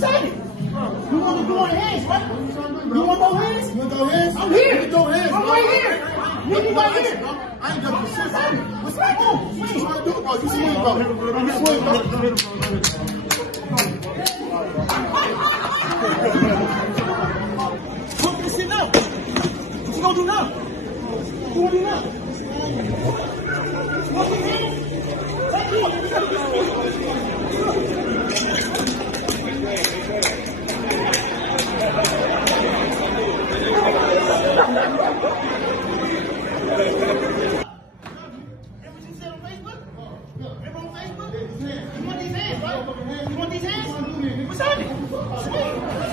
Sign it. You want to go on hands, right? You want to go hands? You want to go hands? I'm here. You go hands. I'm right here. Meet me right here. I ain't got the shit. Sign it. What's right on? What you trying to do? Oh, you swing, bro. You swing, bro. Put this shit now. What you gonna do now? What you gonna do now? What you gonna do? You want these hands, right? You want these hands? What's happening?